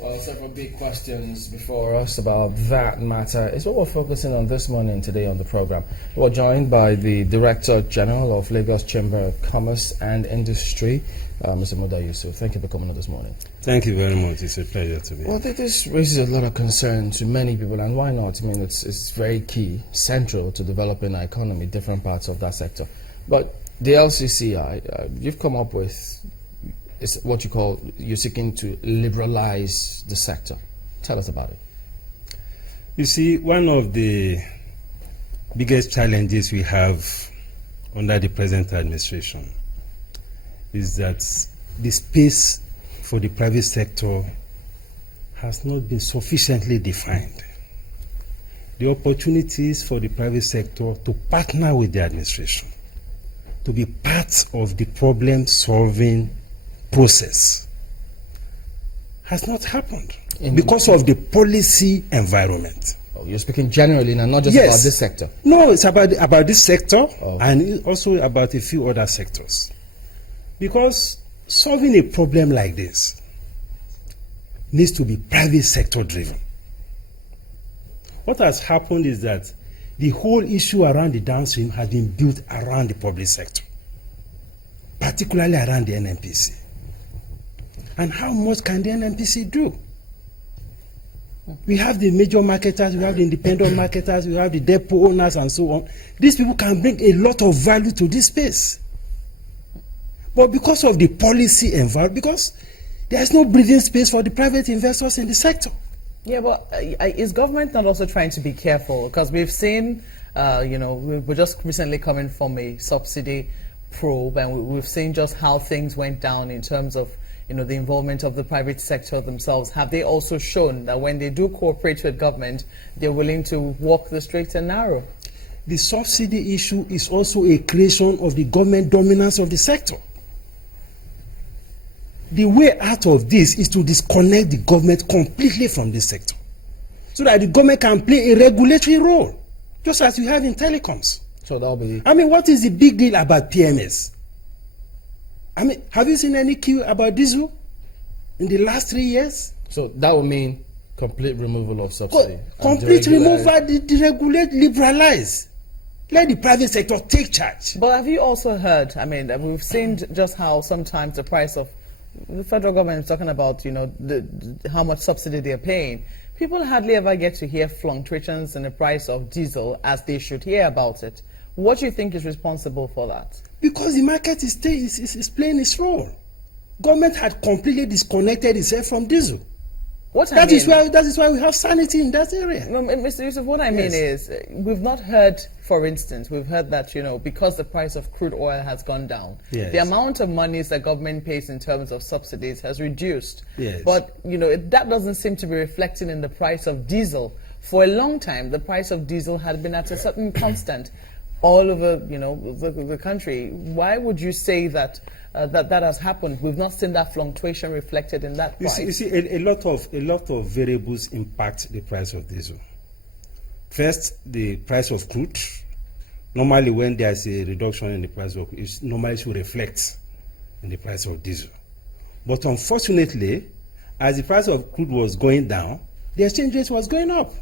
Well, several big questions before us about that matter. It's what we're focusing on this morning today on the program. We're joined by the Director General of Lagos Chamber of Commerce and Industry, Mr. Muda Yusuf. Thank you for coming on this morning. Thank you very much. It's a pleasure to be here. Well, this raises a lot of concern to many people, and why not? I mean, it's very key, central to developing our economy, different parts of that sector. But the LCCI, you've come up with is what you're seeking to liberalize the sector. Tell us about it. You see, one of the biggest challenges we have under the present administration is that the space for the private sector has not been sufficiently defined. The opportunities for the private sector to partner with the administration, to be part of the problem-solving process has not happened because of the policy environment. Oh, you're speaking generally now, not just about this sector. No, it's about this sector and also about a few other sectors. Because solving a problem like this needs to be private sector driven. What has happened is that the whole issue around the downstream has been built around the public sector, particularly around the NNPC. And how much can the NNPC do? We have the major marketers, we have the independent marketers, we have the depot owners and so on. These people can bring a lot of value to this space. But because of the policy environment, because there is no breathing space for the private investors in the sector. Yeah, but is government not also trying to be careful? Because we've seen, we're just recently coming from a subsidy probe, and we've seen just how things went down in terms of the involvement of the private sector themselves. Have they also shown that when they do cooperate with government, they're willing to walk the straight and narrow? The subsidy issue is also a creation of the government dominance of the sector. The way out of this is to disconnect the government completely from this sector, so that the government can play a regulatory role, just as we have in telecoms. So that'll be... I mean, what is the big deal about PMS? I mean, have you seen any queue about diesel in the last 3 years? So that would mean complete removal of subsidy. Complete removal, deregulate, liberalize. Let the private sector take charge. But have you also heard, I mean, we've seen just how sometimes the price of the federal government is talking about, how much subsidy they're paying. People hardly ever get to hear fluctuations in the price of diesel as they should hear about it. What do you think is responsible for that? Because the market is playing its role. Government had completely disconnected itself from diesel. That is why we have sanity in that area. No, Mr. Yusuf, what I mean is, we've not heard, for instance, we've heard that, because the price of crude oil has gone down, the amount of monies that government pays in terms of subsidies has reduced. But, that doesn't seem to be reflecting in the price of diesel. For a long time, the price of diesel had been at a certain constant all over, the country. Why would you say that that has happened? We've not seen that fluctuation reflected in that price. You see, a lot of variables impact the price of diesel. First, the price of crude. Normally, when there's a reduction in the price of crude, it normally should reflect in the price of diesel. But unfortunately, as the price of crude was going down, the exchange rate was going up.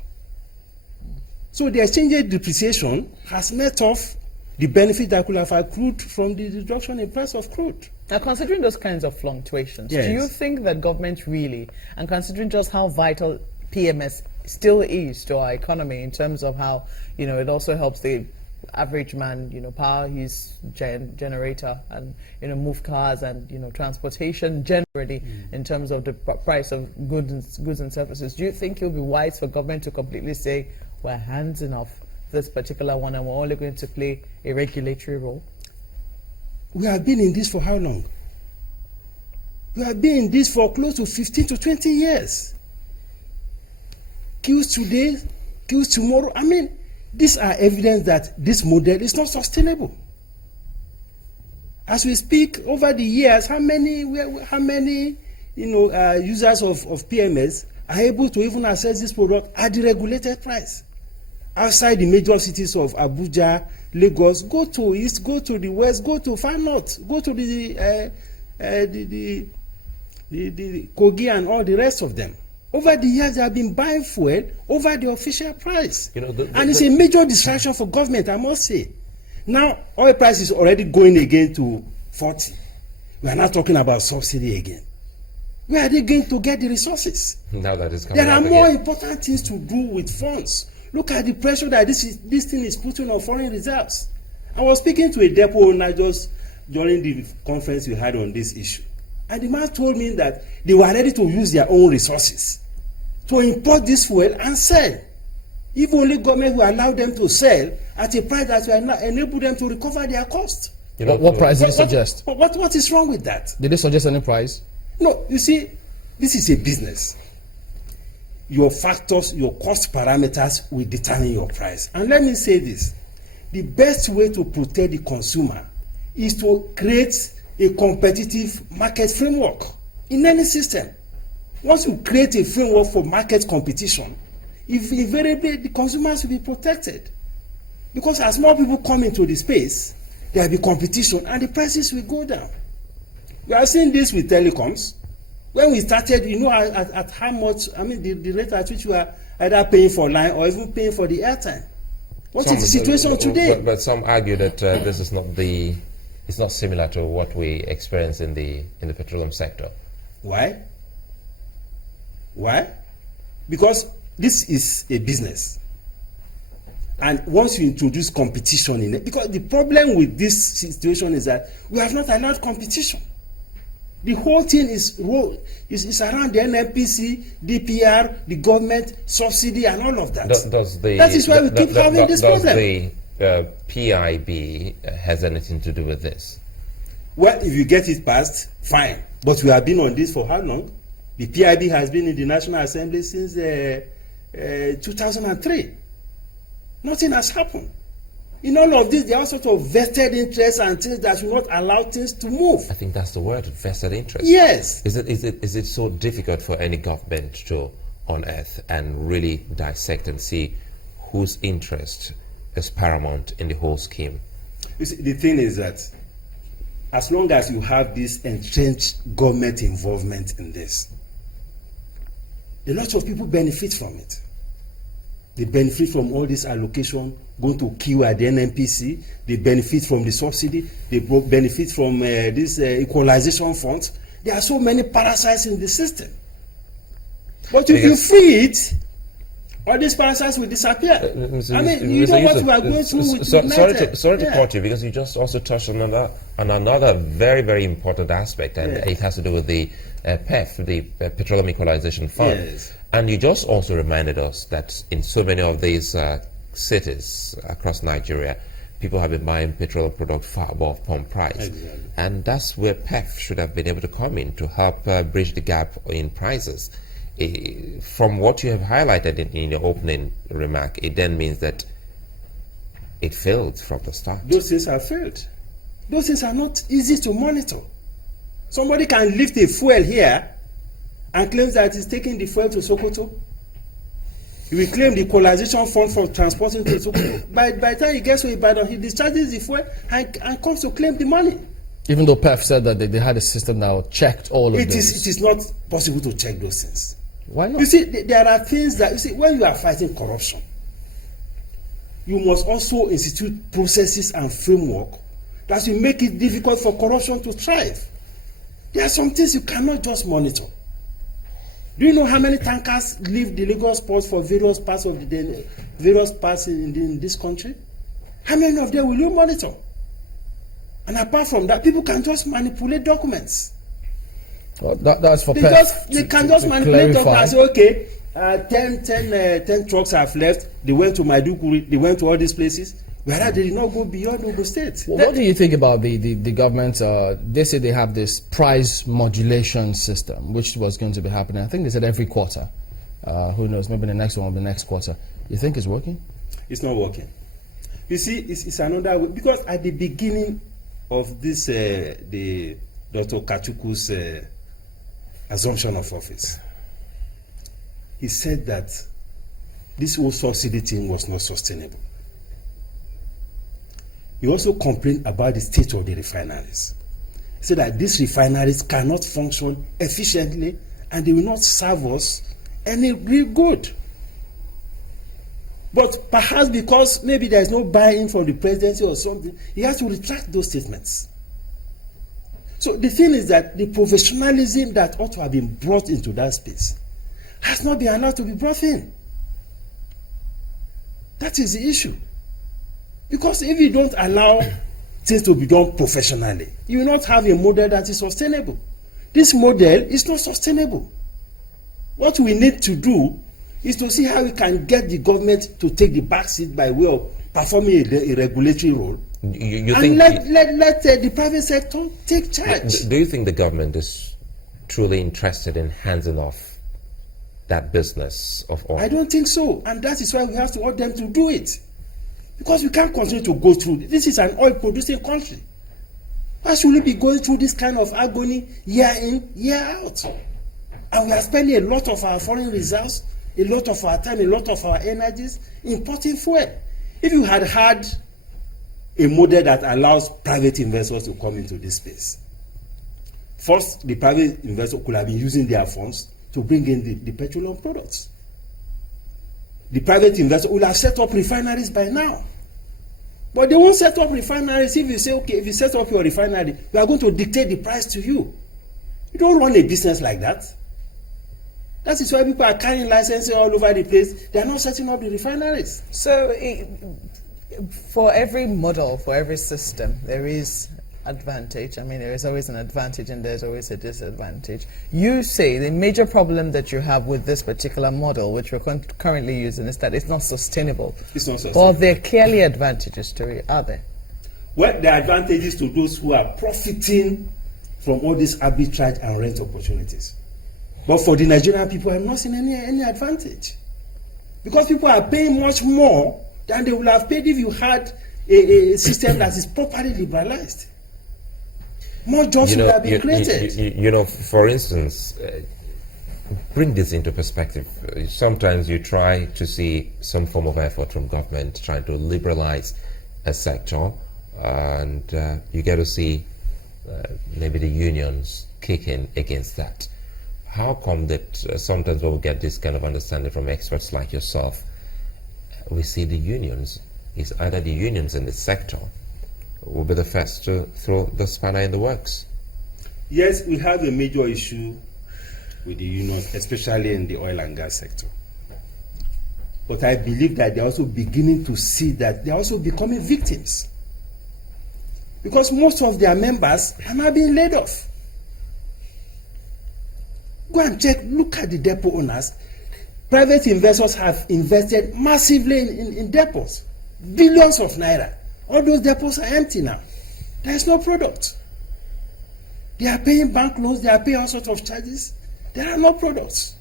So the exchange rate depreciation has met off the benefit that could have accrued from the reduction in price of crude. Now, considering those kinds of fluctuations, do you think that government really, and considering just how vital PMS still is to our economy in terms of how, it also helps the average man, power his generator and, move cars and, transportation generally in terms of the price of goods and services. Do you think it would be wise for government to completely say, we're handing off this particular one and we're only going to play a regulatory role? We have been in this for how long? We have been in this for close to 15 to 20 years. Queues today, queues tomorrow. I mean, these are evidence that this model is not sustainable. As we speak, over the years, how many users of PMS are able to even access this product at the regulated price? Outside the major cities of Abuja, Lagos, go to East, go to the West, go to Far North, go to the Kogi and all the rest of them. Over the years, they have been buying fuel over the official price. And it's a major distraction for government, I must say. Now, oil price is already going again to 40. We are not talking about subsidy again. Where are they going to get the resources? Now that is coming There are up more again. important things to do with funds. Look at the pressure that this thing is putting on foreign reserves. I was speaking to a depot owner just during the conference we had on this issue. And the man told me that they were ready to use their own resources to import this fuel and sell. If only government will allow them to sell at a price that will enable them to recover their cost. What price did they suggest? What is wrong with that? Did they suggest any price? No, you see, this is a business. Your factors, your cost parameters will determine your price. And let me say this, the best way to protect the consumer is to create a competitive market framework in any system. Once you create a framework for market competition, invariably the consumers will be protected. Because as more people come into the space, there will be competition and the prices will go down. We are seeing this with telecoms. When we started, at how much, the rate at which you are either paying for line or even paying for the airtime. What is the situation today? But some argue that this is it's not similar to what we experience in the petroleum sector. Why? Why? Because this is a business. And once you introduce competition in it, because the problem with this situation is that we have not allowed competition. The whole thing is around the NNPC, DPR, the government, subsidy, and all of that. That is why we keep having this problem. Does the PIB has anything to do with this? Well, if you get it passed, fine. But we have been on this for how long? The PIB has been in the National Assembly since 2003. Nothing has happened. In all of this, there are sort of vested interests and things that should not allow things to move. I think that's the word, vested interest. Yes. Is it so difficult for any government to unearth and really dissect and see whose interest is paramount in the whole scheme? You see, the thing is that as long as you have this entrenched government involvement in this, a lot of people benefit from it. They benefit from all this allocation going to queue at the NNPC. They benefit from the subsidy. They benefit from this equalization funds. There are so many parasites in the system. But if you free it, all these parasites will disappear. You know what we are going through with Sorry to cut you, because you just also touched on another very, very important aspect, and it has to do with the PEF, the Petroleum Equalization Fund. Yes. And you just also reminded us that in so many of these cities across Nigeria, people have been buying petroleum products far above pump price. Exactly. And that's where PEF should have been able to come in to help bridge the gap in prices. From what you have highlighted in your opening remark, it then means that it failed from the start. Those things have failed. Those things are not easy to monitor. Somebody can lift a fuel here and claims that he's taking the fuel to Sokoto. He will claim the equalization fund for transporting to Sokoto. By the time he gets to Ibadan, he discharges the fuel and comes to claim the money. Even though PEF said that they had a system that checked all of this. It is not possible to check those things. Why not? You see, there are things that, when you are fighting corruption, you must also institute processes and framework that will make it difficult for corruption to thrive. There are some things you cannot just monitor. Do you know how many tankers leave the Lagos port for various parts in this country? How many of them will you monitor? And apart from that, people can just manipulate documents. Well, that's for PEF. They can just manipulate documents and say, okay, 10 trucks have left. They went to Maiduguri. They went to all these places. Whereas they did not go beyond Ogun State. Well, what do you think about the government? They say they have this price modulation system, which was going to be happening. I think they said every quarter. Who knows? Maybe the next one or the next quarter. You think it's working? It's not working. You see, it's another way. Because at the beginning of this, the Dr. Kachuku's assumption of office, he said that this whole subsidy thing was not sustainable. He also complained about the state of the refineries. He said that these refineries cannot function efficiently and they will not serve us any real good. But perhaps because maybe there is no buy-in from the presidency or something, he has to retract those statements. So the thing is that the professionalism that ought to have been brought into that space has not been allowed to be brought in. That is the issue. Because if you don't allow things to be done professionally, you will not have a model that is sustainable. This model is not sustainable. What we need to do is to see how we can get the government to take the back seat by way of performing a regulatory role. You and think let the private sector take charge. Do you think the government is truly interested in handing off that business of oil? I don't think so. And that is why we have to want them to do it. Because we can't continue to go through. This is an oil-producing country. Why should we be going through this kind of agony year in, year out? And we are spending a lot of our foreign reserves, a lot of our time, a lot of our energies importing fuel. If you had had a model that allows private investors to come into this space, first, the private investor could have been using their funds to bring in the petroleum products. The private investor will have set up refineries by now. But they won't set up refineries if you say, okay, if you set up your refinery, we are going to dictate the price to you. You don't run a business like that. That is why people are carrying licenses all over the place. They are not setting up the refineries. So for every model, for every system, there is advantage. I mean, there is always an advantage and there's always a disadvantage. You say the major problem that you have with this particular model, which we're currently using, is that it's not sustainable. It's not sustainable. But there are clearly advantages to it, are there? Well, the advantages to those who are profiting from all these arbitrage and rent opportunities. But for the Nigerian people, I'm not seeing any advantage. Because people are paying much more than they would have paid if you had a system that is properly liberalized. More jobs would have been created. For instance, bring this into perspective. Sometimes you try to see some form of effort from government trying to liberalize a sector, and you get to see maybe the unions kick in against that. How come that sometimes when we get this kind of understanding from experts like yourself, we see the unions, it's either the unions in the sector will be the first to throw the spanner in the works? Yes, we have a major issue with the unions, especially in the oil and gas sector. But I believe that they're also beginning to see that they're also becoming victims. Because most of their members are now being laid off. Go and check, look at the depot owners. Private investors have invested massively in depots, billions of naira. All those depots are empty now. There is no product. They are paying bank loans, they are paying all sorts of charges. There are no products.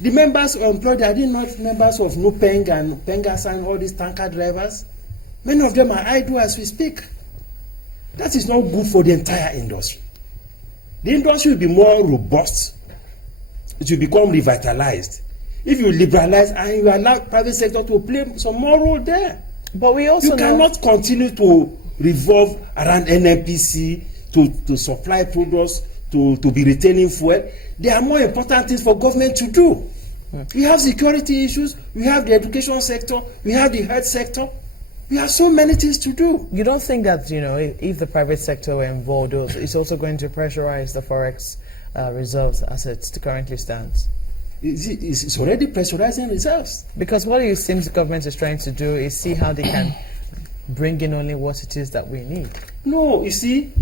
The members employed, they are not members of Nupeng and Pengas and all these tanker drivers. Many of them are idle as we speak. That is not good for the entire industry. The industry will be more robust. It will become revitalized. If you liberalize and you allow private sector to play some more role there. But we also cannot continue to revolve around NNPC to supply products, to be retaining fuel. There are more important things for government to do. We have security issues, we have the education sector, we have the health sector. We have so many things to do. You don't think that, if the private sector were involved, it's also going to pressurize the forex reserves as it currently stands? It's already pressurizing reserves. Because what it seems the government is trying to do is see how they can bring in only what it is that we need. No, you see,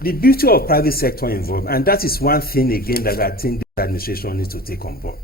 the beauty of private sector involvement, and that is one thing again that I think the administration needs to take on board.